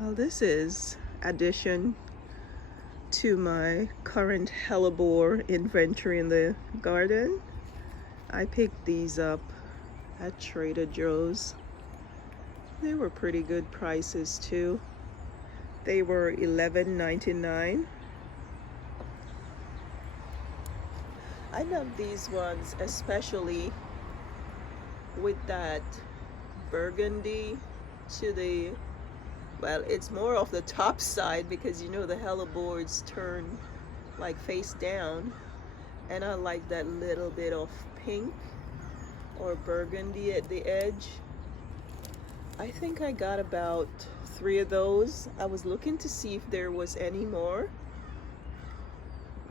Well, this is addition to my current hellebore inventory in the garden. I picked these up at Trader Joe's. They were pretty good prices too. They were $11.99. I love these ones, especially with that burgundy to the, well, it's more of the top side because you know the hellebores turn like face down, and I like that little bit of pink or burgundy at the edge. I think I got about 3 of those. I was looking to see if there was any more,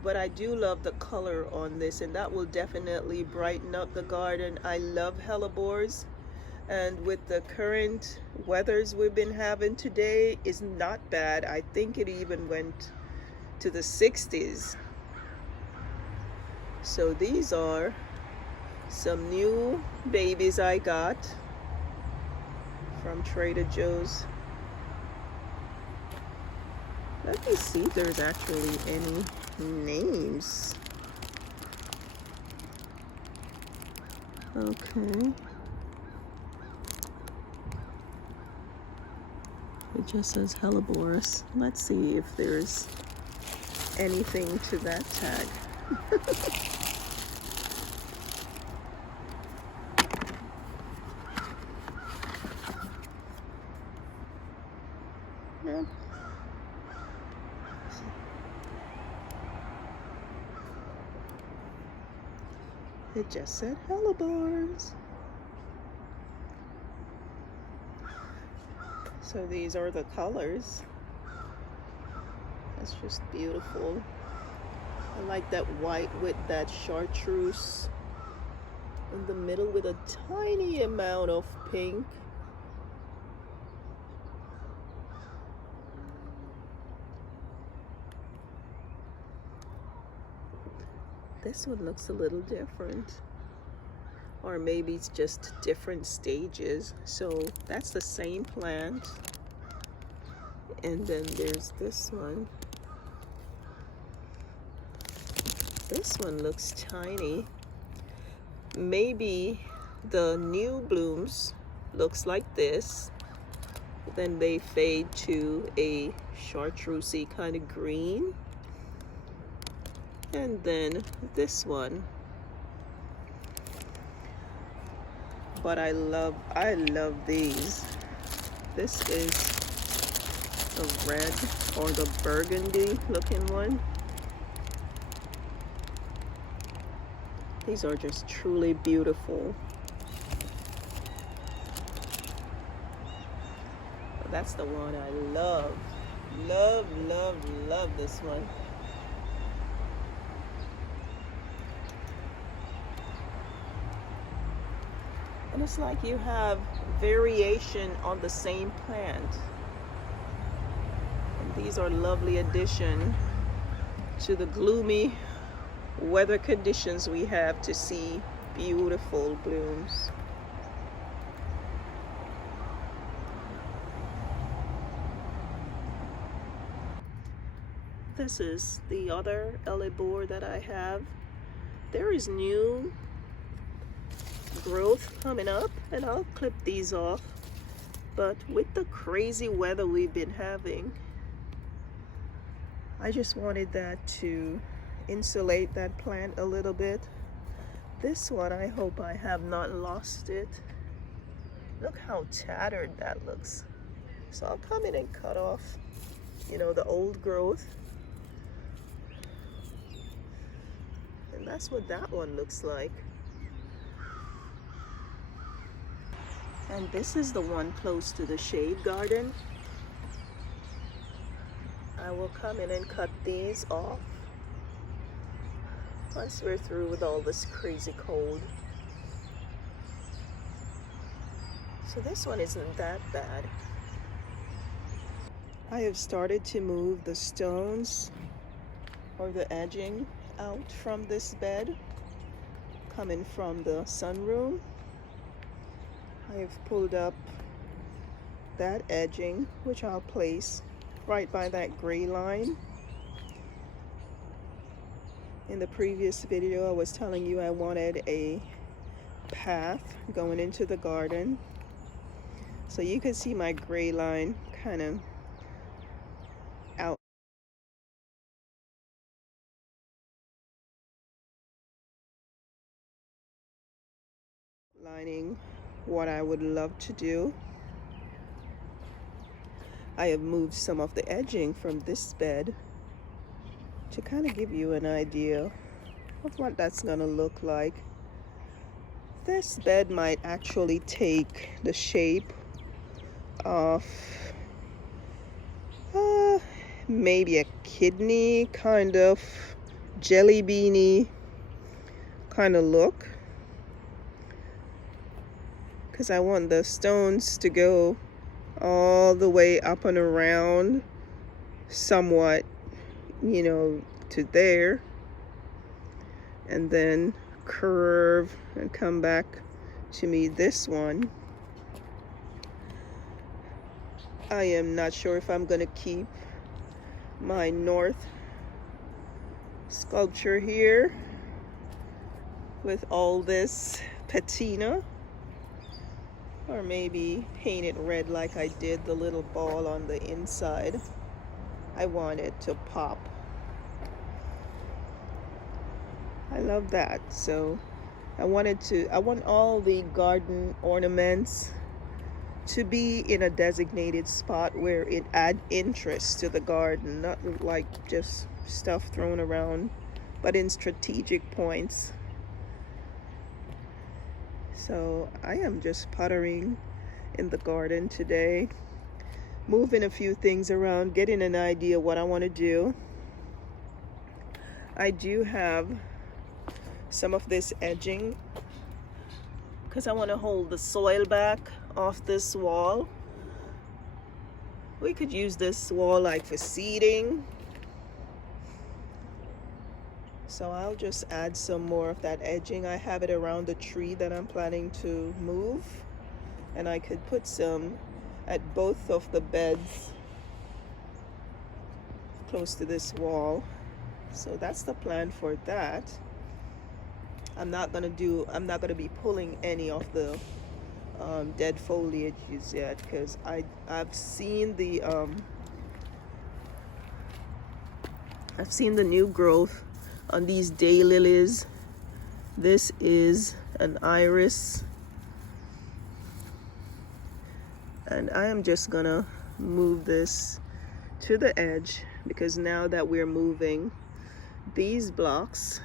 but I do love the color on this, and that will definitely brighten up the garden. I love hellebores, and with the current weathers we've been having today, is not bad. I think it even went to the 60s. So these are some new babies I got from Trader Joe's. Let me see if there's actually any names. Okay. It just says Hellebores. Let's see if there's anything to that tag. Yep. It just said Hellebores. So these are the colors. That's just beautiful. I like that white with that chartreuse in the middle with a tiny amount of pink. This one looks a little different, or maybe it's just different stages. So that's the same plant, and then there's this one. This one looks tiny. Maybe the new blooms looks like this, then they fade to a chartreusey kind of green. And then this one. But I love these. This is the red or the burgundy looking one. These are just truly beautiful. That's the one I love. Love, love, love this one. And it's like you have variation on the same plant. And these are lovely addition to the gloomy weather conditions we have to see beautiful blooms. This is the other Hellebore that I have. There is new growth coming up, and I'll clip these off. But with the crazy weather we've been having, I just wanted that to insulate that plant a little bit. This one, I hope I have not lost it. Look how tattered that looks. So I'll come in and cut off, you know, the old growth. And that's what that one looks like. And this is the one close to the shade garden. I will come in and cut these off once we're through with all this crazy cold. So this one isn't that bad. I have started to move the stones or the edging out from this bed, coming from the sunroom. I have pulled up that edging, which I'll place right by that gray line. In the previous video, I was telling you I wanted a path going into the garden. So you can see my gray line kind of outlining what I would love to do. I have moved some of the edging from this bed to kind of give you an idea of what that's gonna look like. This bed might actually take the shape of maybe a kidney kind of jelly beanie kind of look, because I want the stones to go all the way up and around somewhat, you know, to there, and then curve and come back to me this one. I am not sure if I'm gonna keep my north sculpture here with all this patina, or maybe paint it red like I did the little ball on the inside. I want it to pop. I love that. So I want all the garden ornaments to be in a designated spot where it add interest to the garden, not like just stuff thrown around, but in strategic points. So I am just puttering in the garden today, moving a few things around, getting an idea what I want to do. I do have some of this edging because I want to hold the soil back off this wall. We could use this wall like for seeding. So I'll just add some more of that edging. I have it around the tree that I'm planning to move, and I could put some at both of the beds close to this wall. So that's the plan for that. I'm not gonna be pulling any of the dead foliages yet, because I've seen the new growth on these daylilies. This is an iris, and I am just gonna move this to the edge, because now that we're moving these blocks,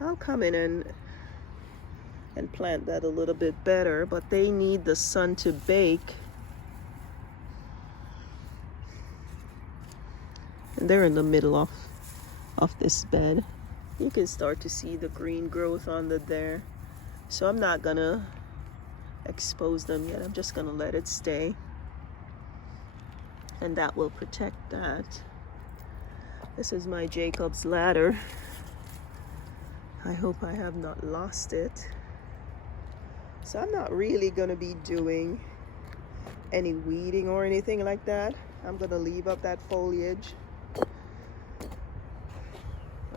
I'll come in and plant that a little bit better, but they need the sun to bake. And they're in the middle of this bed. You can start to see the green growth on there. So I'm not gonna expose them yet. I'm just gonna let it stay. And that will protect that. This is my Jacob's ladder. I hope I have not lost it. So I'm not really gonna be doing any weeding or anything like that. I'm gonna leave up that foliage.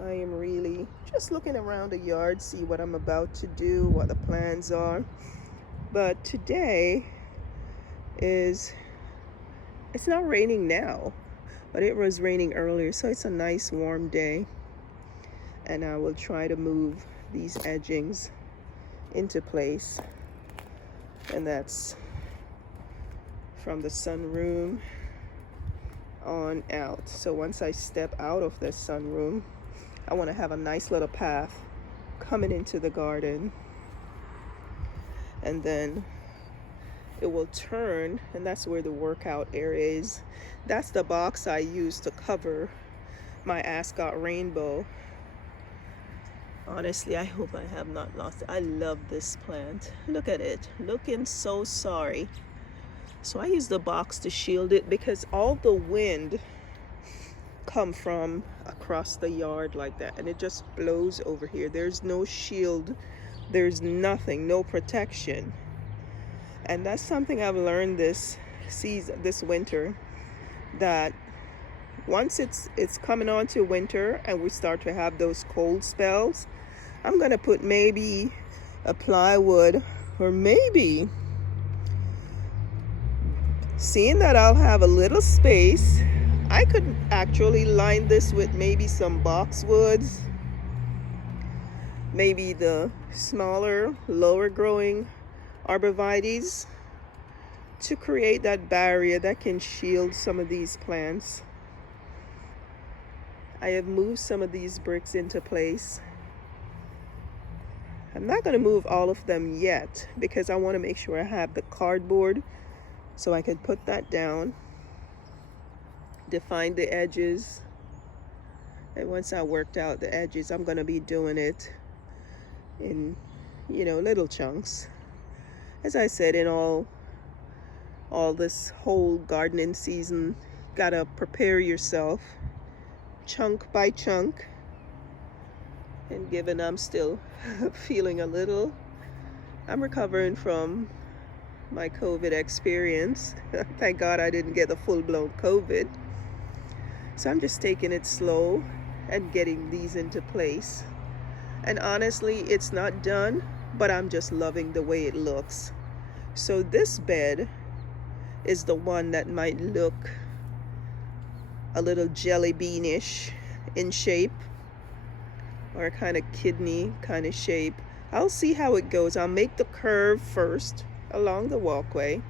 I am really just looking around the yard, see what I'm about to do, what the plans are. But today it's not raining now, but it was raining earlier, so it's a nice warm day. And I will try to move these edgings into place. And that's from the sunroom on out. So once I step out of this sunroom, I want to have a nice little path coming into the garden. And then it will turn, and that's where the workout area is. That's the box I used to cover my Ascot rainbow. Honestly, I hope I have not lost it. I love this plant. Look at it, looking so sorry. So I use the box to shield it, because all the wind come from across the yard like that, and it just blows over here. There's no shield, there's nothing, no protection. And that's something I've learned this season, this winter, that once it's coming on to winter and we start to have those cold spells, I'm gonna put maybe a plywood, or maybe, seeing that I'll have a little space, I could actually line this with maybe some boxwoods, maybe the smaller, lower growing arborvitaes, to create that barrier that can shield some of these plants. I have moved some of these bricks into place. I'm not going to move all of them yet because I want to make sure I have the cardboard so I can put that down, define the edges, and once I worked out the edges, I'm going to be doing it in, little chunks. As I said, in all this whole gardening season, gotta prepare yourself chunk by chunk. And given I'm still feeling I'm recovering from my COVID experience. Thank God I didn't get the full-blown COVID. So I'm just taking it slow and getting these into place. And honestly, it's not done, but I'm just loving the way it looks. So this bed is the one that might look a little jelly beanish in shape, or a kind of kidney kind of shape. I'll see how it goes. I'll make the curve first along the walkway,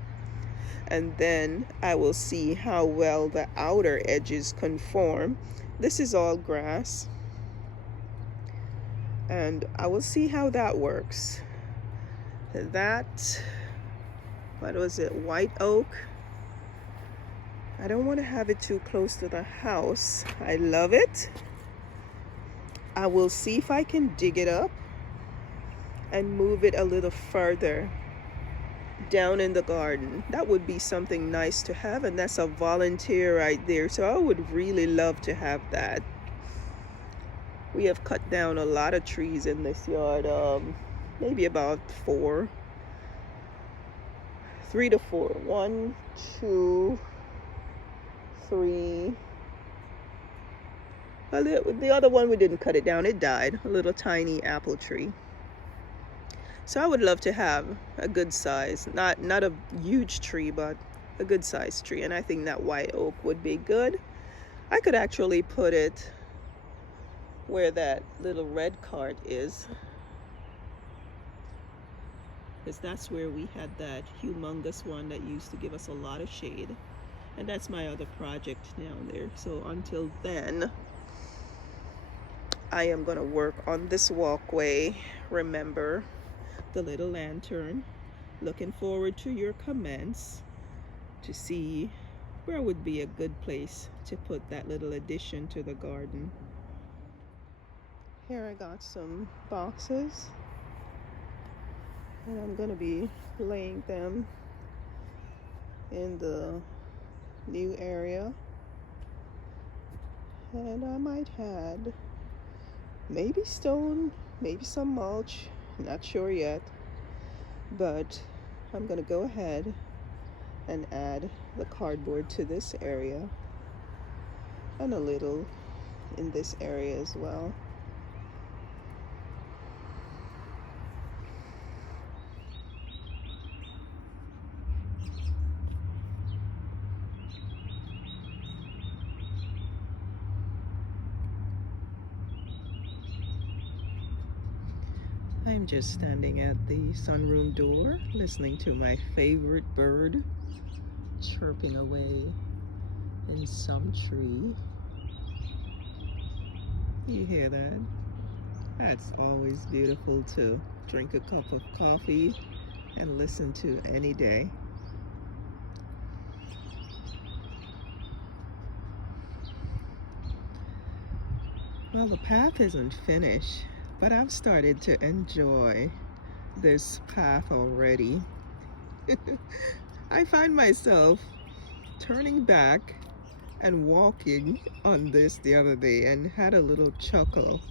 and then I will see how well the outer edges conform. This is all grass, and I will see how that works. That, what was it, white oak? I don't want to have it too close to the house. I love it. I will see if I can dig it up and move it a little further down in the garden. That would be something nice to have, and that's a volunteer right there. So I would really love to have that. We have cut down a lot of trees in this yard, maybe about 3 to 4. 1, 2, 3. Well, the other one, we didn't cut it down, it died. A little tiny apple tree. So I would love to have a good size, not a huge tree, but a good size tree. And I think that white oak would be good. I could actually put it where that little red cart is, because that's where we had that humongous one that used to give us a lot of shade. And that's my other project down there. So until then, I am going to work on this walkway. Remember the little lantern. Looking forward to your comments to see where would be a good place to put that little addition to the garden. Here I got some boxes, and I'm going to be laying them in the new area. And I might add maybe stone, maybe some mulch, not sure yet, but I'm gonna go ahead and add the cardboard to this area and a little in this area as well. I'm just standing at the sunroom door, listening to my favorite bird chirping away in some tree. You hear that? That's always beautiful to drink a cup of coffee and listen to any day. Well, the path isn't finished, but I've started to enjoy this path already. I find myself turning back and walking on this the other day and had a little chuckle.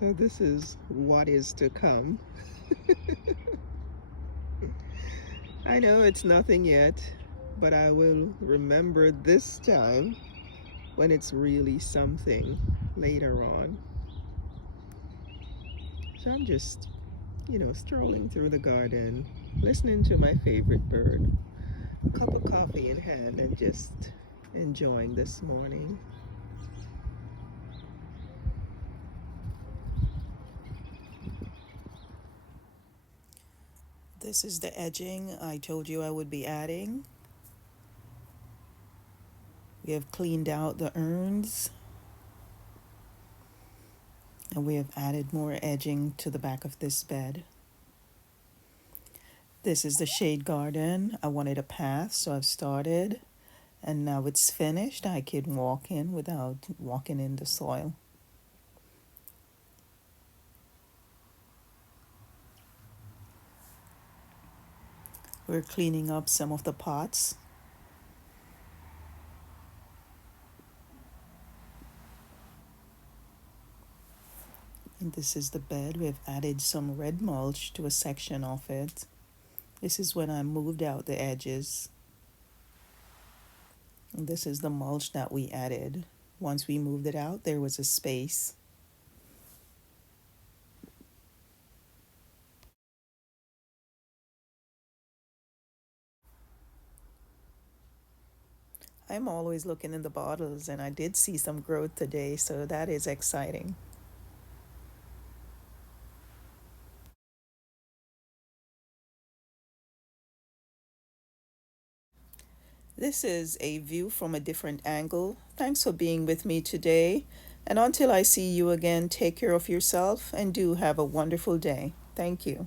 So this is what is to come. I know it's nothing yet, but I will remember this time when it's really something later on. So I'm just, strolling through the garden, listening to my favorite bird, a cup of coffee in hand, and just enjoying this morning. This is the edging I told you I would be adding. We have cleaned out the urns and we have added more edging to the back of this bed. This is the shade garden. I wanted a path, so I've started, and now it's finished. I can walk in without walking in the soil. We're cleaning up some of the pots. And this is the bed. We've added some red mulch to a section of it. This is when I moved out the edges. And this is the mulch that we added. Once we moved it out, there was a space. I'm always looking in the bottles, and I did see some growth today, so that is exciting. This is a view from a different angle. Thanks for being with me today. And until I see you again, take care of yourself and do have a wonderful day. Thank you.